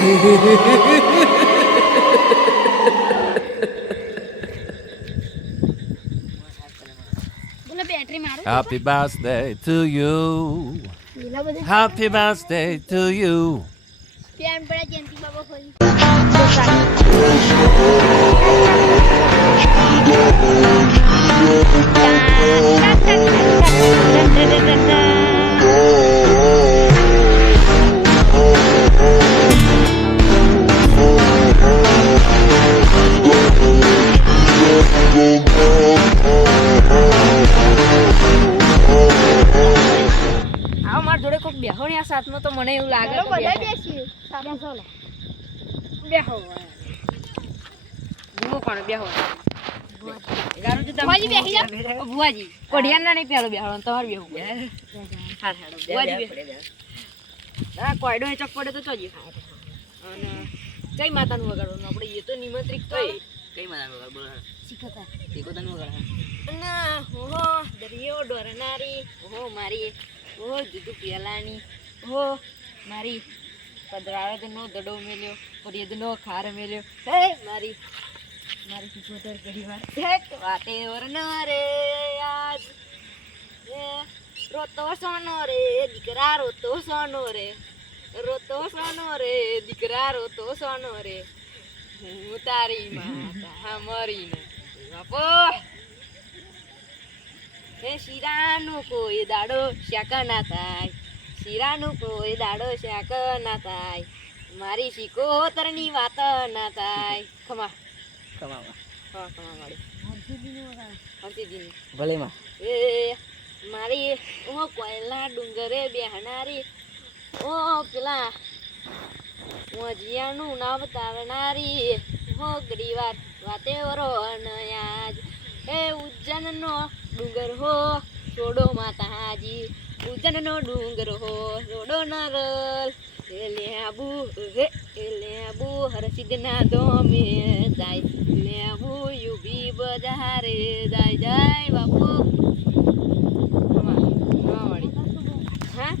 Happy birthday to you. Happy birthday to you. જોડે કોક બેહો ને આ સાથમાં તો મને એવું લાગે કે બધા બેસીએ સારા સોલે બેહો હું કોણ બેહો ગારું તો તમે બેહી જા બુઆજી કોડિયાના નહીં પેલો બેહો તમાર બેહો હા હા બુઆજી આ કોયડો એ ચક પડે તો ચોજી અને કઈ માતાનું વગાડવાનું આપણે એ તો નિમંત્રિત કઈ માતાનું વગાડ બોલ શીખતા શીખતાનું વગાડ ના હો દરિયો ડોરનારી હો મારી ઓ દૂધ પિયાલાની ઓ મારી પદરાળદનો દડો મેલ્યો પરિયદનો ખાર મેલ્યો હે મારી મારી સિકોતર ઘડીવાર એક વાતે વરના રે આજ એ રોતો સોનો રે દીકરા રોતો સોનો રે દીકરા રોતો સોનો રે હું તારી માતા મરીને બાપો હે શીરાનું કોઈ દાડો શાક ના થાય શીરાનું કોઈ દાડો શાક ના થાય મારી શિકોતરની વાત ના થાય ખમા ખમા હા ખમા મારી હંસીદીની ભલે માં એ મારી ઓ કોયલા ડુંગરે બેહનારી ઓ પેલા મોજિયાનું નામ તારનારી હો ઘડીવાર વાતે વરો અનયાજ એ ઉજ્જૈનનો ડુંગર હો છોડો માતાજી ઉજ્જૈનનો ડુંગર હો છોડો નરલ એ લેબુ હરસિદ્ધના ધોમે જાય લેબુ યુબી બજારે જાય જાય બાપુ હા હા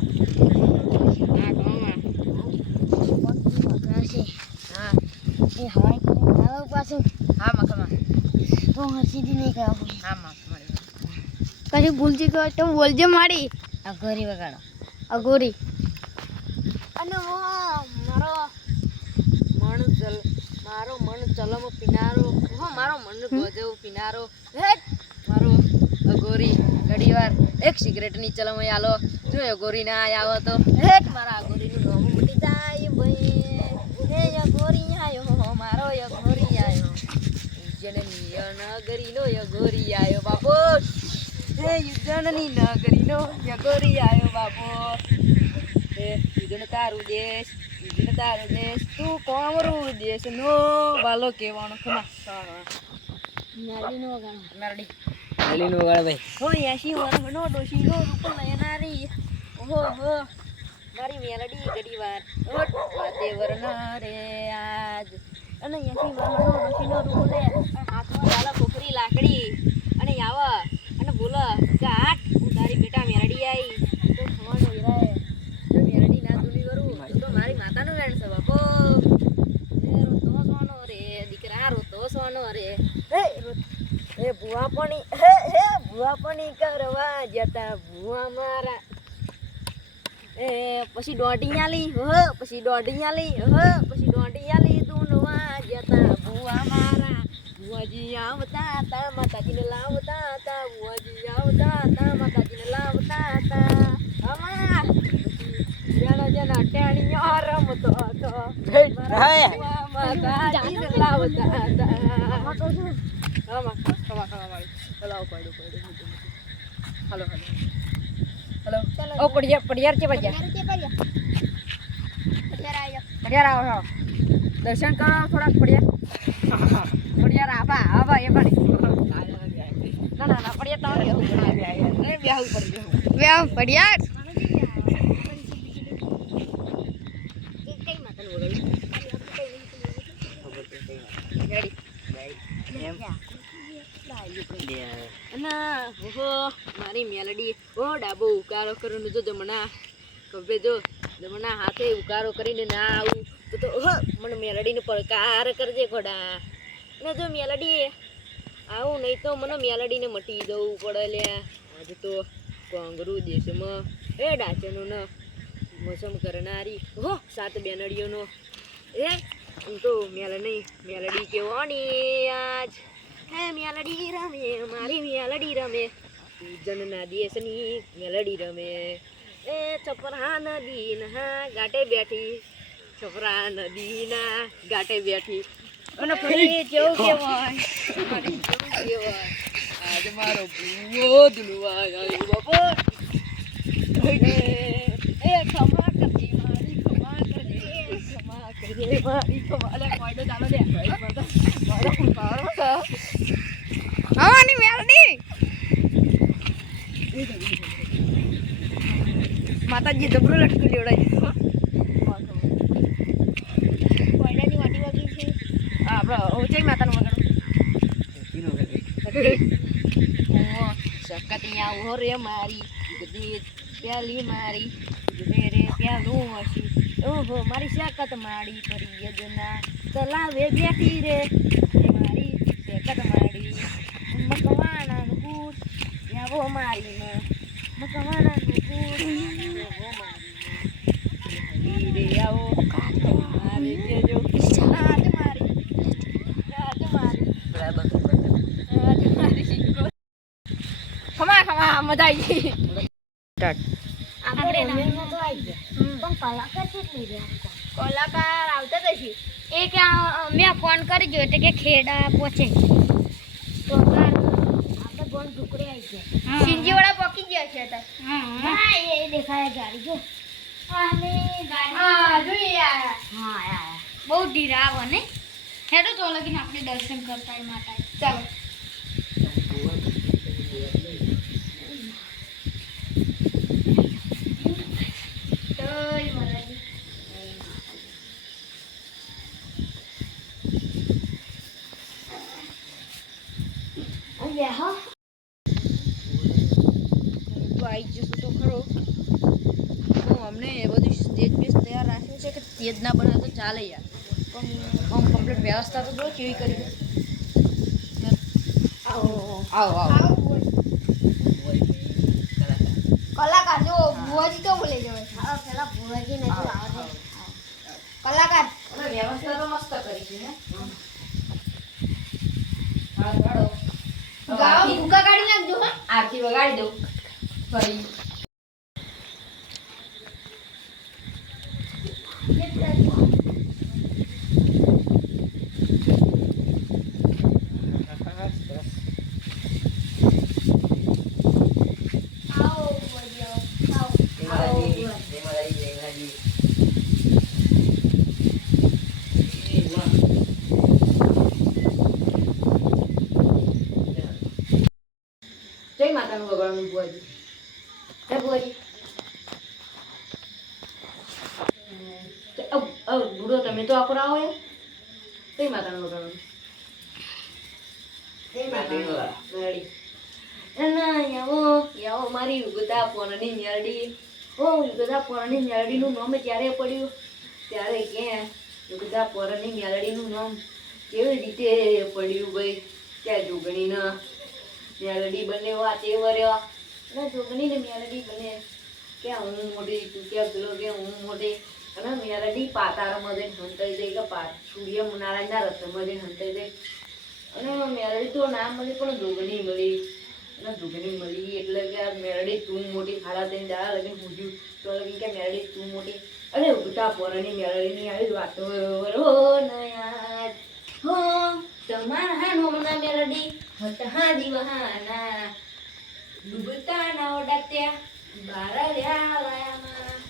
કમા હા એ હવાઈ પાછું હા મખમા તો હરસિદ્ધી નહીં કહેવા હા મખમા કશું ભૂલતી તો તો બોલજે મારી અઘોરી વગાડો અઘોરી અને મારો મન ચલમ પીનારો મારો મન ગોજવ પીનારો મારો અઘોરી ઘડીવાર એક સિગરેટની ચલમ આલો જો અઘોરી ના આવો તો મારા અઘોરીનું નામ મટી જાય ભાઈ હે અઘોરી આયો મારો અઘોરી આયો જનની નગરીનો અઘોરી આયો બાપો હે યુજનની નગરીનો યગોરી આયો બાપો હે યુજન તારું દેશ તું કોમરું દેશ નો વાલો કેવાનો ખમા મેરડીનો ગાણો મેરડીનો ગાળ ભાઈ હો 80 વર્ષનો ડોશીનો રૂપ લેનારી ઓહો હો મારી મેરડી ઘડીવાર વાતે વરના રે આજ અને 80 વર્ષનો ડોશીનો રૂપ લે હાથમાં વાલા કોકરી લાકડી અને આવા અને બોલો ગાટ તારી બેટા મેરડી આવી તો ખવાનો હીરાય તો મેરડી ના દુલી કરું તો મારી માતાનું વેણ છે બાપો એ રોતો સોનો રે દીકરા રોતો સોનો રે એ ભુવા પણ કરવા જતા ભુવા મારા એ પછી દોઢી આલી દુનવા જતા ભુવા મારા બુઆજી આવતા તા માતાજીને લાવતા તા બુઆજી આવતા તા માતાજીને લાવતા તા અમાર જણા ટેણીઓ રમતો હતો માતાજીને લાવતા તા ખમા મારી હલાવ પડ્યો હલો ઓ પડિયાર છે પડિયાર આવો દર્શન કરો થોડાક પડિયાર આવા એ પણ ના પડિયાર તમે વ્યાહ પડિયાર મારી મેલડી ઓ ડાબો ઉકારો કરીને જો જમણા ખભે જો જમણા હાથે ઉકારો કરીને ના આવું તો મને મેલડીનો પડકાર કરજે ઘોડા. ને જો મેલડી આવું નહીં તો મને મેલડીને મટી જવું પડે લ્યા. આજે તો કોંગરું દેશમાં એ ડાચેનો ન મોસમ કરનારી હો 7 બેનડીઓનો એ હું તો મેલડી કેવાની આજ હે મેલડી રમે મારી મેલડી રમે જનના દેશની મેલડી રમે એ છપરા નદીના ઘાટે બેઠી છપરા નદીના ઘાટે બેઠી અને ફરી કેવું કહેવાય આજે મારો બુઓ દુલવા આવ્યો બાપા એ ખમા કરતી મારી ખમા કરજે મારી ખમા લે કોઈડો ચાલો દે મારો પારો છે આની મેલડી માતાજી જબરો લટકું લેવડાવી કોઈડાની વાટી વાગી છે આપણે ઓચઈ માતાનું વગાડો સકતિયા ઉહો રે મારી ગદી પ્યાલી મારી ગદે રે પ્યાલું હસી ઓહો મારી સકત માડી પરી યદના તલાવે બેઠી રે મારી સકત માડી મકવાણાનું કૂટ યાવો મારી મકવાણાનું કૂટ યાવો મારી રે આવો મારી કેજો આજ મારી બરાબર ખમા મજા આવી ગઈ આપણે તો આવી ગયા પણ કલાકાર કેટલી રહ્યા કલાકાર આવતા જશે એ કે મેં ફોન કરી જોયો એટલે કે ખેડા પહોંચે તો આપણે ગોન ઢુકડે આવી ગયા સિંજીવાળા પહોંચી ગયા છે હા એ દેખાય ગાડી જો અને ગાડી હા જોઈએ હા બહુ ધીરા આવે ને હેડો તો લગીને આપણે દર્શન કરતા માતા ચાલો આવી જશું તો ખરો તો અમને એ બધું સ્ટેજ બેસ તૈયાર રાખ્યું છે કે સ્ટેજ ના બનાવે તો ચાલે યાર પણ આમ કમ્પ્લીટ વ્યવસ્થા તો જો કેવી કરી આવો કલાકાર જો ભુવાજી તો બોલે જવાય પેલા ભુવાજી નથી આવે કલાકાર વ્યવસ્થા તો મસ્ત કરી છે ને હા ગાડો ગાવ ભૂકા કાઢી નાખજો હા આરતી વગાડી દઉં ફરી જય માતાનું વગાડવાનું બુઆજી જય બુઆજી બુડો તમે તો આખો આવો યાર જય માતાનું વગાડવાનું જય માતાનું રેડી એના યાવો મારી ઉગતા પોરની મેરડી ઓ ઉગતા પોરની મેરડીનું નામ ત્યારે પડ્યું ત્યારે કે ઉગતા પોરની મેરડીનું નામ કેવી રીતે પડ્યું ભાઈ ત્યાં જોગણીના મેલડી બને વાતે વર્યા અને જોગણી ને મેલડી બને કે હું મોટી તું કે પેલો કે હું મોટી અને મેલડી પાતારમાં જઈને હંતાઈ જાય કે સૂર્ય નારાયણના રથમાં જઈને હંતાઈ જાય અને મેલડી તો ના મળી પણ જોગણી મળી અને જોગણી મળી એટલે કે મેલડી તું મોટી ખાડા થઈને દાડા લગીને પૂછ્યું તો લગીને કે મેલડી તું મોટી અરે ઉગતા પોરની મેલડીની આવી વાતો વરો નયા હો તમારા નોમના મેલડી હતા દીવાના ડૂબતા ના ઓડાત્યા બારા લ્યા લાયામાં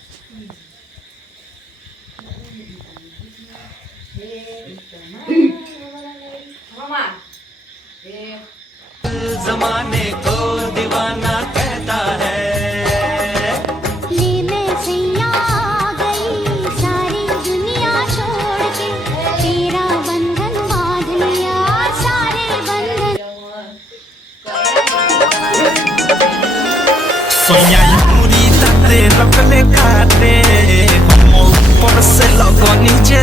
મામા जमाने को दीवाना कहता है लीले सैया गई सारी दुनिया छोड़ के तेरा बंधन बांध लिया सारे बंधन सोया मुरी ताते रखले काटे हम ऊपर से लगो नीचे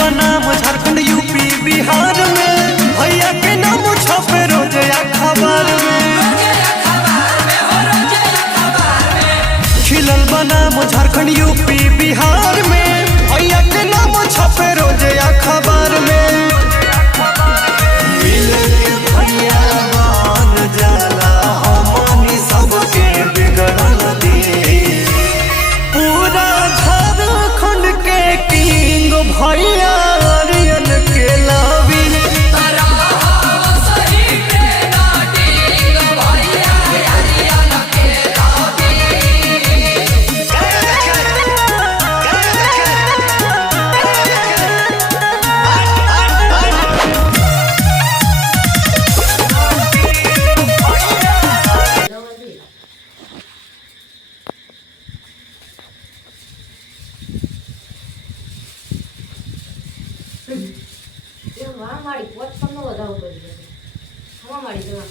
बनाम झारखंड यूपी बिहार में भैया के नाम छपे रोज अखबार में खिलल बनाम झारखंड यूपी बिहार में भैया के नाम छपे रोज अखबार में मिले के भैया बन जाला हमनी सबके बिगड़ल दी पूरा झारखंड के किंग भैया आर्यन के लावी મારી પોત તમને વધારો કરી દેશે હવા મારી જવા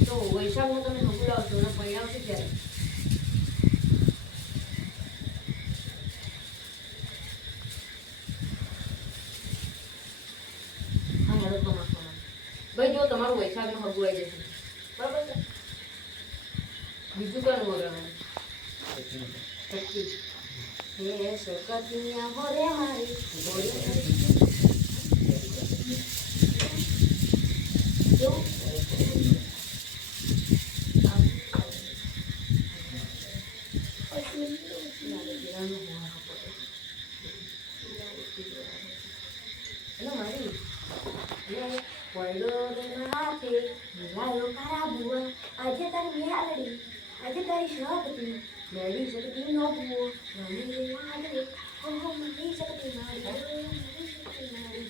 તો વૈશાખમાં તમે હગુલાવશો અને પરિણાવશો ત્યારે ભાઈ જો તમારું વૈશાખમાં હગુવાઈ જશે બરાબર છે બીજું કયું વગાડવાનું હે શકતિયા મોરે મારી આજે તારી મેળડી આજે તારી શક્તિ મેળી શક્તિ નો ભૂવો રમી યાદે ઓહો મારી શક્તિ મારી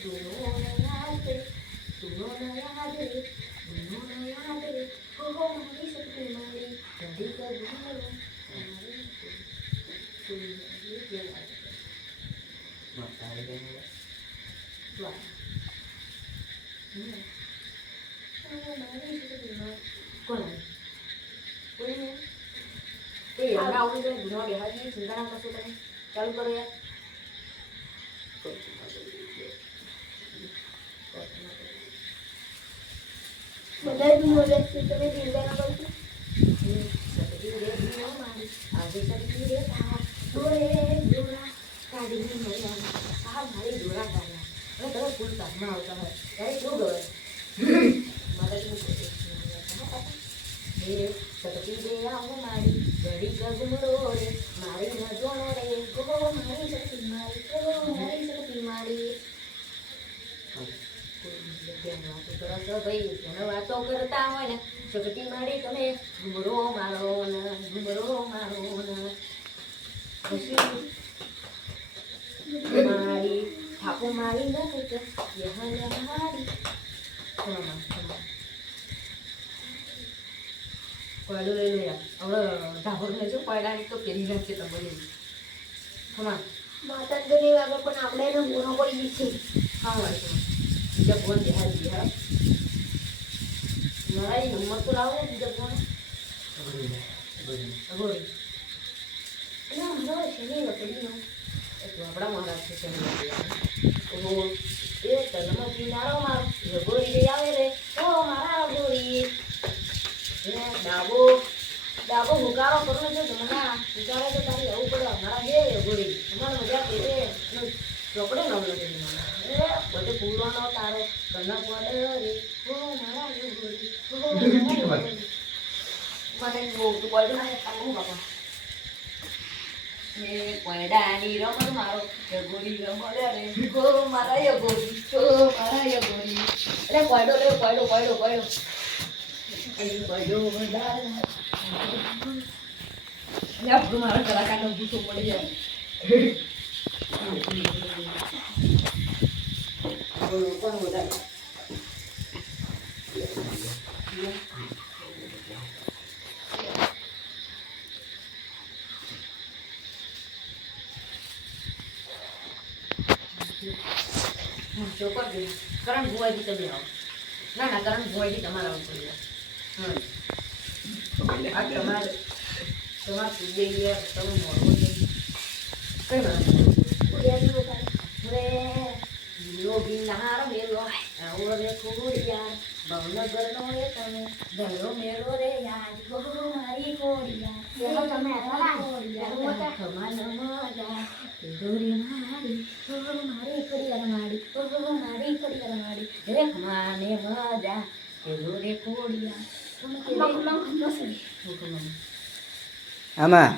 દોનો યાદે દોનો યાદે ઓહો મારી શક્તિ મારી કદી કદી કોણ કોઈ નહીં એ હમણાં આવું છે ગુનો બેહાજી ચિંતા ના કરશો તમે ચાલુ કરો યાર બધા ગુનો બેસશે તમે ચિંતા ના કરશો આજે સડી રે દોરે દોરા કાઢી મળ્યા આ મારી દોરા કાઢ્યા હવે તમે ફૂલ કાઢમાં આવતા હોય ત્યારે શું દોરે મારે શું હે સતતી દે આવો મારી ઘડી ગગમડો રે મારી નજોણો રે ગો મારી શક્તિ મારી ગો મારી શક્તિ મારી ભાઈ જેનો વાતો કરતા હોય ને શક્તિ મારી તમે ઘુમરો મારો ને પછી મારી થાપો મારી નથી કે યહન મારી કોયડો લઈ લે હવે ઢાબર ને શું કોયડાની તો પેલી નાખશે તમને ખમા માતાજીની આગળ પણ આપણે એનો ગુનો પડી જશે હા વાંચો બીજા ફોન દેખાય દીધા મારા નંબર તો લાવો ને બીજા ફોન અગોરી ના મારો શનિ વખતનો આપણા મહારાજ છે શનિ ઓ એ તલમો કિનારો મારો અગોરી જે આવે રે ઓ મારા અગોરી ડાબો હુકારો કરો છો તમારા હુકારે તો તારી આવું પડે અમારા જે અગોરી તમારા મજા પેટે ચોપડે ન બોલે એ બધે પૂરવાનો તારો કના પડે રે ઓ મારા અગોરી ઓ મને બહુ પડે ના આવું બાપા એ કોયડાની રમત મારો અગોરી રમડે રે ઓ મારા અગોરી અરે કોયડો લે કોયડો મારા કલાકારનો ભૂસો પડી જાય કોણ વધારે ચોક્કસ કરણ ભુવાજી તમે આવો ના કરણ ભુવાજી તમારે આવવું પડે આ તમારે પૂજે ગયા તમે મળવો છે કઈ વાત હવે આવો રે ખોડિયાર ભાવનગરનો રે તમે ગયો મેળો રે યાદ મારી ખોડિયાર તમે ખોડિયાર ખમા નમજા દોરી મારી મારી ખોડિયાર મારી મારી ખોડિયાર મારી રે ખમાને મજા દોરી ખોડિયાર આમાં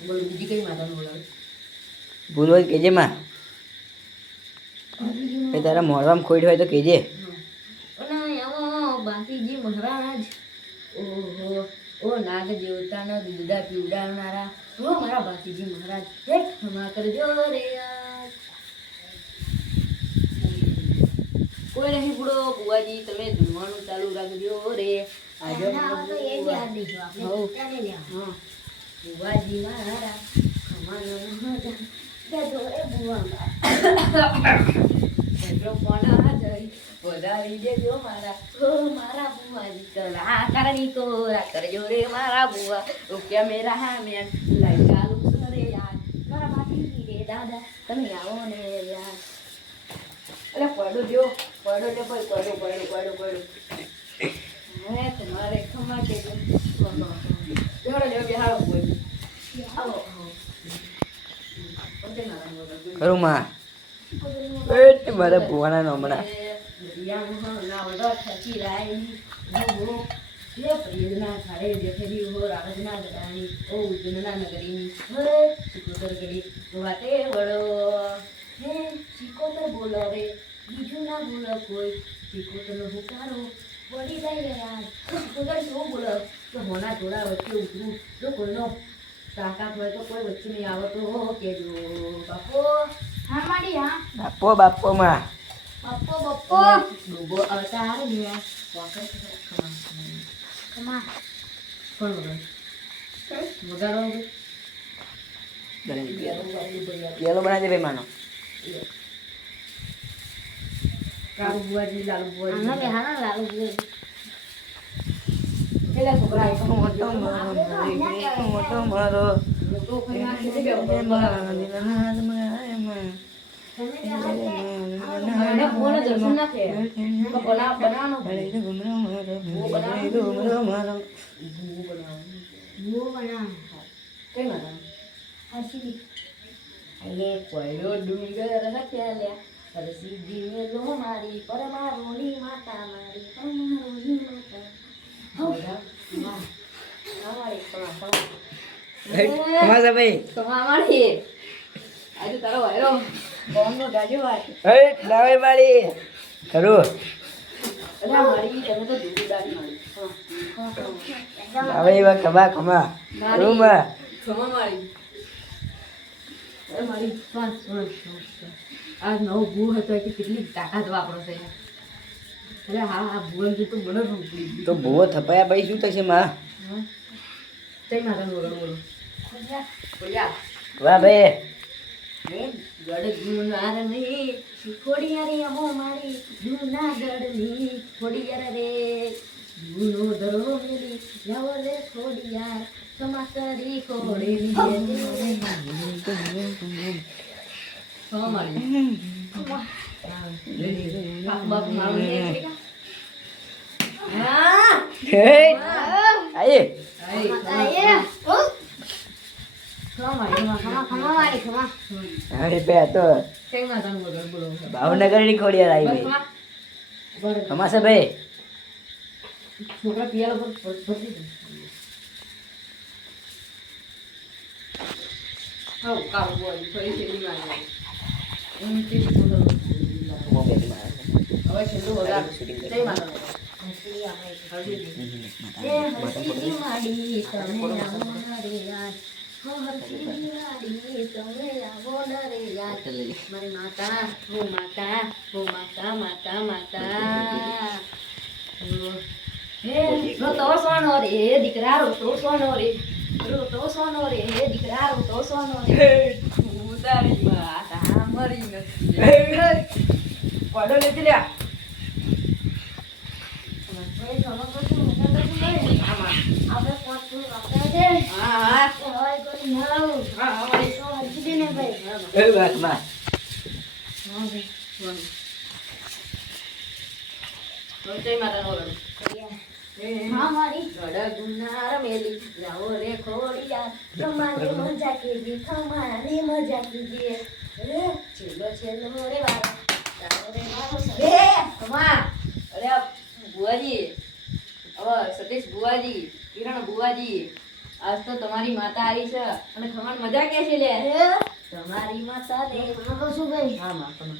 બોલ બીજી કઈ માતાનું બોલાવે ભૂલો કેજે માં એ તારા મોઢામાં ખોટ હોય તો કેજે બાંકીજી મહારાજ ઓહો ઓ નાગ દેવતાના દૂધા પીવડાવનારા ઓ મારા બાંકીજી મહારાજ હે ક્ષમા કરજો રે યાર કોઈ નહીં બુડો બુવાજી તમે ધૂમવાનું ચાલુ રાખજો રે આજે બુવાજી મારા ખમાનો વધારી દેજો મારા મારા બુવાજી કલાકારની કોરા કરજો રે મારા બુવા રૂપિયા મેરા હા મેન લઈ ચાલુ રે યાર મારા બાકી રે દાદા તમે આવો ને યાર અરે પડો જો પડો લે ભાઈ પડો હે તમારે ખમા કે જોડો લે બેહાડો બોલ આવો ખરું માં એ મારા ભુવાના નોમડા બોલો રે બીજું ના બોલો કોઈ સિકોતર નો હુકારો પડી જાય યાર સિકોતર શું બોલો તો હોના થોડા વચ્ચે ઉતરું જો કોઈનો તાકાત હોય તો કોઈ વચ્ચે નહીં આવે તો કેજો બાપો હા માડી હા બાપો માં બપ્પો ડૂબો અવતાર ગયા વાકર કમા કોણ વગાડો પેલો બનાવી દે ભાઈ માનો કાળુ બુવાજી લાલુ બુવાજી આના બેહાના લાલુ બોલ પેલા છોકરા એક મોટો મારો મોટો ભાઈ નાખી દે કોણ દર્શન ના થે બનાવવાનો બો બના કઈ માતા હસી અલે કોયડો ડુંગર હત્યાલ્યા પરસીધી મેલો મારી પરમારોની માતા મારી પરમારોની માતા ખમા છે ભાઈ તમારી આજે તારો વાયરો કોમનો ગાજો વાય એ લાવે મારી ખરું અલા મારી તમે તો દૂધ દાડી મારી લાવે એવા ખમા ખરું માં ખમા મારી મારી શ્વાસ આ નવો ભૂ હતો કે કેટલી તાકાત વાપરો છે અરે હા ભૂવન તો મને તો ભૂવો થપાયા ભાઈ શું થશે માં જય માતા બોલો બોલો વાહ ભાઈ ગડ ગુનાર ની ખોડિયારી અમો મારી જૂનાગઢ ની ખોડિયાર રે જૂનો ધરો મેલી લાવો રે ખોડિયાર સમાસરી ખોડેલી હા મારી બાપ મારું ને હા આયે ખમા હવે પે તો ભાવનગર ની ખોડિયાર આવી ભાઈ ખમા છે ભાઈ છોકરા પિયાલા પર ભરતી હા કાલ બોલ ફરી છેલ્લી મારી હવે છેલ્લું વગા જય માતા મારી માતા હો માતા હો માતા માતા માતા રોતો સોનો રે દીકરા રોતો સોનો રે રોતો સોનો રે દીકરા રોતો સોનો રે હું તારી માતા મરી નથી પડો નથી લ્યા આપણે પાંચ ફૂલ કાપતા છે હા હવે કોઈ ન લાવું હા મારી તો હરકી દે ને ભાઈ એ વાત માં જય માતાનો વગાડો. હા મારી રડ ગુનાર મેલી જાઓ રે ખોડિયા તમારી મજા કીધી તમારી મજા કીધી છેલ્લો છેલ્લો રે વારો જાઓ રે વારો એ કમા અરે આ બુવાજી હવે સતીશ બુવાજી કિરણ બુવાજી આજ તો તમારી માતા આવી છે અને ખમણ મજા કે છે લે તમારી માતા રે કહું છું ભાઈ હા માં કમા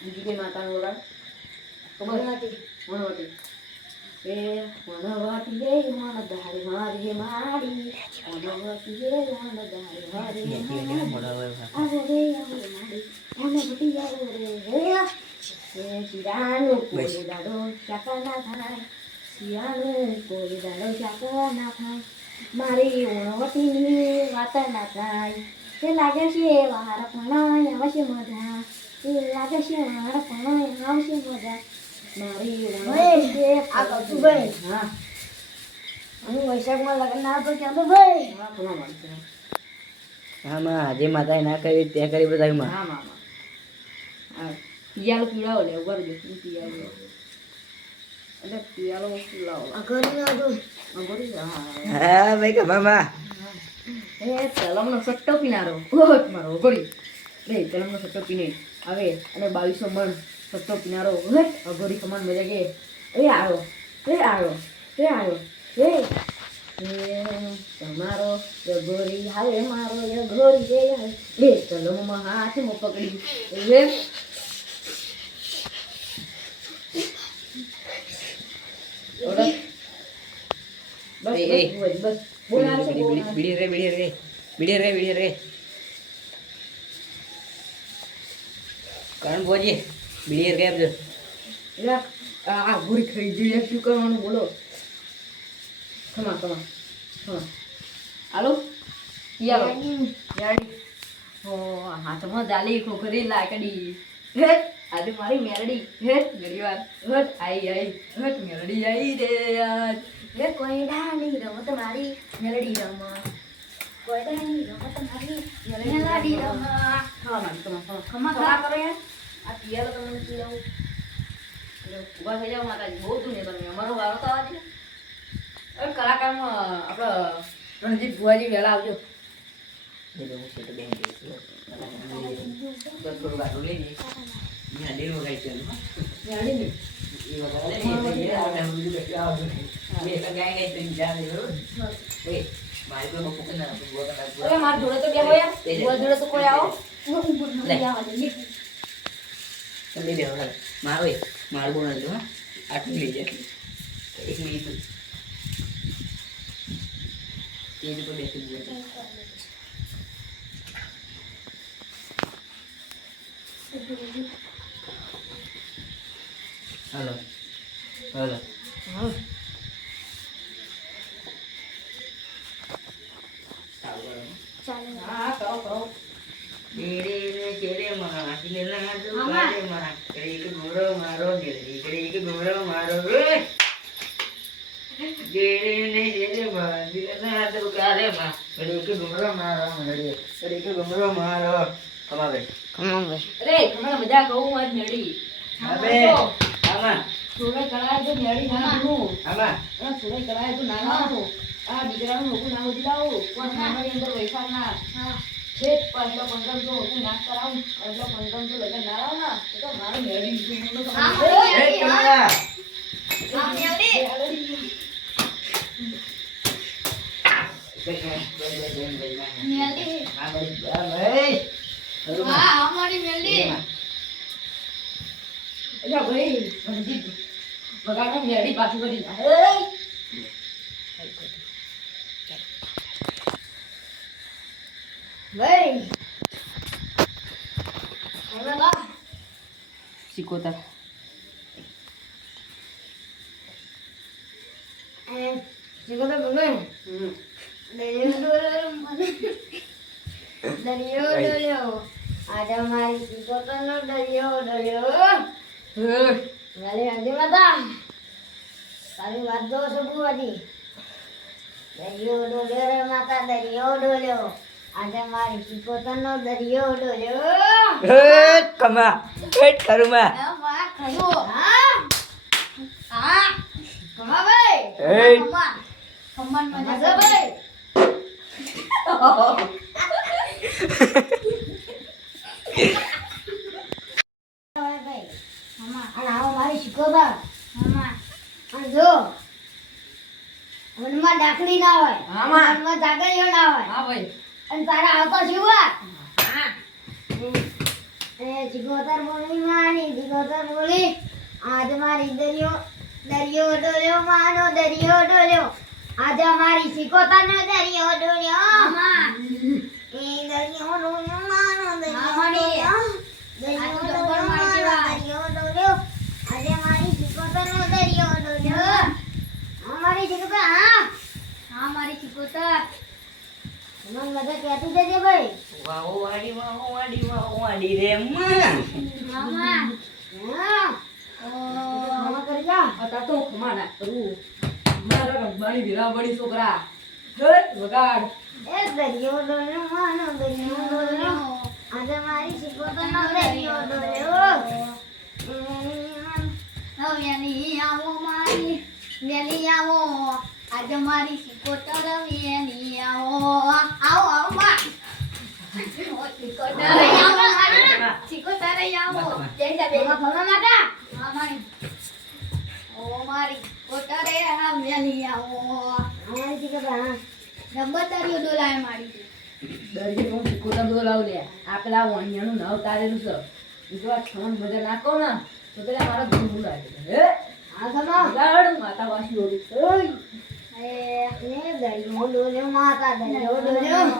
બીજી કઈ માતાનો વગાડ ખબર નથી વનવટી એ વનવટી રે મન ધારી મારી મારી વનવટી રે મન ધારી મારી આવે રે આવે મારી મને બટી આવે રે એ શિરાનું કોઈ દાડો ચાકા ના થાય શિરાનું કોઈ દાડો ચાકા ના થાય મારી વનવટીની વાત ના થાય તે લાગે છે વાર પણ આવશે મજા તે લાગે છે વાર પણ આવશે મજા મારી ભાઈ આ કહું છું ભાઈ હા હું વૈશાખમાં લગ્ન ના હતો ક્યાં તો ભાઈ હા ખમા માનશે હા માં જે માતાએ ના કરી તે કરી બતાવી માં હા મામા હા પિયાલો પીળાવો લે ઉભા રહેજો પિયાલો એટલે પિયાલો પીળાવો આ ઘરે ના હતું ઉભો રહેજો હા હા ભાઈ કે મામા એ તલમનો સટ્ટો પીનારો ઓટ મારો ઉભો રહી રે તલમનો સટ્ટો પીને આવે અને 2200 મણ સટ્ટો પીનારો ઓટ અઘોરી કમાન મજા કે એ આવ્યો એ આવ્યો એ આવ્યો એ તમારો ગોરી આવે મારો ગોરી રે બે તલમમાં હાથમાં પકડી એ બસ એ, બસ બસ બોલાવે છે બોલાવે. બીડી રે કરણ બોજી બીડી રે આપજો એટલે આ ભૂરી ખાઈ જોઈએ શું કરવાનું બોલો ખમા હાલો યાલો યાડી હો હાથમાં જાલી ખોખરી લાકડી હેટ આજે મારી મેલડી હેટ ગરીવાર હેટ આઈ હેટ મેલડી આઈ રે આજ હે કોઈ ડાલી રમત મારી મેલડી રમ કોઈ ડાલી રમત મારી મેલડી રમ ખમા કરો યાર આ પિયાલો તમને પીલાવું ઉભા થઈ જાઓ માતાજી બહુ તું ને તમે અમારો વારો તો આવે છે હવે કલાકારમાં આપણે રણજીત ભુવાજી વહેલા આવજો થોડું ગાડું લઈ જઈએ હાંડી વગાડી છે મેલડી ને અરે માર જોડે તો બેહો યાર ભુવા જોડે તો કોઈ આવો મારું બોલ હા આટલું લઈ જાય એક મિનિટ તેજ પર બેસી ગયો હલો હા કરો કરો અરે તમારે મજા કહું આજ મેળી થોડે કરાય તો મેળી ના દઉં થોડે કરાય તો ના લાવું આ દીકરાનું નોકું ના ઉડી લાવું પણ મારી અંદર વૈશાખ ના છે પહેલો 15 તો હું નાશ કરાવું પહેલો 15 તો લગન ના લાવ ના તો મારો મેળી નું ભાઈ રણજીત બગાડો મેળી પાછી કરી ભાઈ શીખોતા જીગો તો બોલો દરિયો ડોલ્યો આજે મારી જીગોતરનો દરિયો ડોલ્યો વાલે આજે માતા તારી વાત જો છે બુવાજી દરિયો ડોલ્યો રે માતા દરિયો ડોલ્યો આજે મારી જીગોતરનો દરિયો ડોલ્યો કમા કરું માં હા કમા ભાઈ એ ખમ્મા મજા મજા ભાઈ ભાઈ મામા અને આવો મારી શીખોતા મામા અને જો મનમાં ડાકડી ના હોય આમાં. મનમાં જાગરીઓ ના હોય હા ભાઈ અને તારા આવતા જીવા હા એ જીગોતર બોલી માની જીગોતર બોલી આજ મારી દરિયો દરિયો ડોલ્યો માનો દરિયો ડોલ્યો આજ મારી શીખોતર નો દરિયો ડોલ્યો મામા એ દરિયો ડોલ્યો માનો હા, મારી. દરિયો આ તો ડોલ્યો ડોક્ટર મારી માનો વાત. દરિયો ડોલ્યો આજે મારી શીખોતર નો દરિયો ડોલ્યો અમારી શીખોતર હા હા મારી ચિકોતર મને મજા કહેતી જજે ભાઈ વાહો વાડી રે માં મામા હા ખાવા કરી જા અતા તો ખમાના કરું મારા રંબાની વિરાવડી છોકરા હટ વગાડ એ દરિયો ડોલ્યો માનો દરિયો ડોલ્યો આજે મારી શીખોતર નો દરિયો ડોલ્યો વેલી આવો મારી વેલી આવો આજે મારી ચિકોતર વેલી આવો આવો આવો માં ચિકોતર આવો ચિકોતર આવો જય જય બેગા ભલા માતા મારી ઓ મારી ચિકોતર આ વેલી આવો અમારી શીખોતર હા નંબર તારી ડોલાય મારી દરજી હું શીખોતા દો લાવ લે આ પેલા વણિયાનું નાવ તારેલું છે જો આ છોન મજા નાખો ને તો પેલા મારા ધૂળ લાગે હે આ સમા વગાડ માતા વાસી ઓડી ઓય એ દરિયો ડોલ્યો માતા દરિયો ડોલ્યો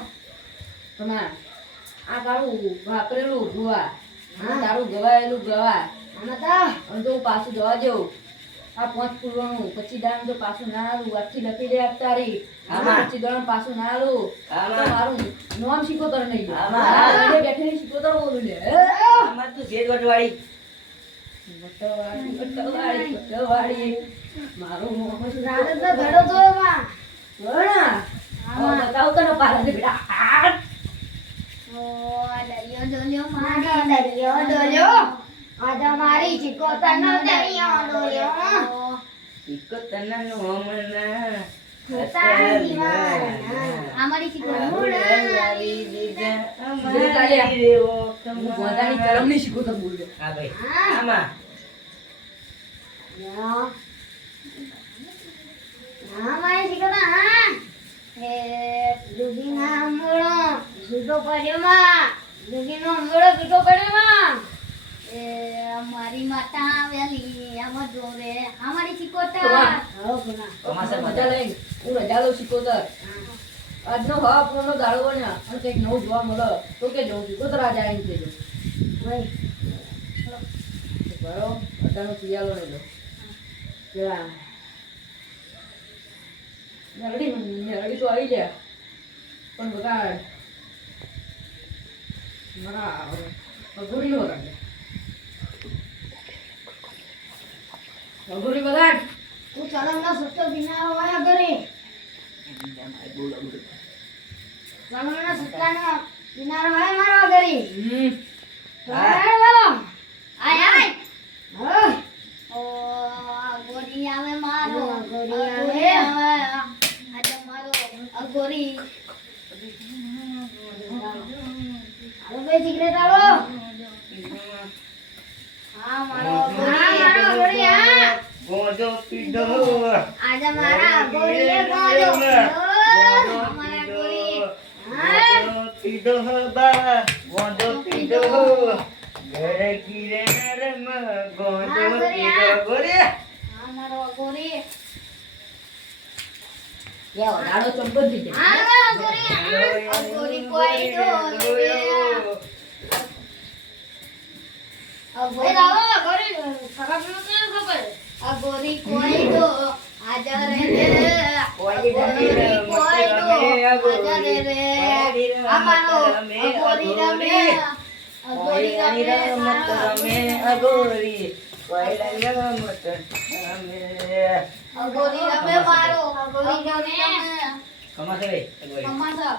તમા આ તારું વાપરેલું ગોવા હા. તારું ગવાયેલું ગવા માતા અને તો હું પાછું જવા દેવું આ 5 પૂરવાનું પછી દામ તો પાછું ના આલું આથી લખી દે આપ તારી પછી દામ પાછું ના આલું તો મારું નામ શીખોતર નહીં બેઠી શીખોતર બોલું લે વટવાડી મારું નામ જ રાડે તો ધડો તો એમાં વણા બતાવ તને પારા દે બેટા હાટ. ઓ દરિયો ડોલ્યો મારી મારી દરિયો ડોલ્યો આજે મારી શીખોતર નો દરિયો ડોલ્યો તારી મારા આ મારી ચિકોતર હું ગોદાની કરમની શીખોતર બોલું લે હા હા મારી શીખોતર હા એ દુગીના અંગળો જુદો પડ્યો માં દુગીનો અંગળો જુદો પડ્યો માં એ મારી માતા વેલી આમ જોવે આ મારી ચિકોતર આવો ગુના મજા લઈને હું રજા લઉં શીખોતર આજનો હવા પૂર્ણનો દાડો ને અને કંઈક નવું જોવા મળે તો કે જવું શીખોતર આજે આવીને કહેજો ભાઈ બરો બધાનો પિયાલો નહીં લો પેલા મેરડી તો આવી ગયા પણ બગાડ મારા અઘોરી વગાડ અઘોરી બગાડ તું ચલમના સુટ્ટો દિનારો હોય ઘરે ચલમના સુટ્ટાનો દિનારો હોય મારો ઘરે હા બોલો આય આય હા ઓ ગોરી આવે મારો ઓ, ગોરી આવે. ગોરી આવે આજે મારો ગોરી હાલો ભાઈ સિગરેટ આલો હા મારો હા મારો ગોરી હા આજે મારા ગોરીએ ગોળો મારા ગોરી હા હા મારો ગોરી યાર દાડો ચંપત થઈ જાય હા મારો ગોરી ગોરી કોઈ ડોલે ભાઈ લાવો ગોરી ખરાબ ન ખબર ગોરી કોઈ ડો આજા રે ગોરી કોઈ ડો આજા રે અમારો ગોરી રમે ગોરી રમે ગોરી રમે મારો ગોરી રમે કમાસા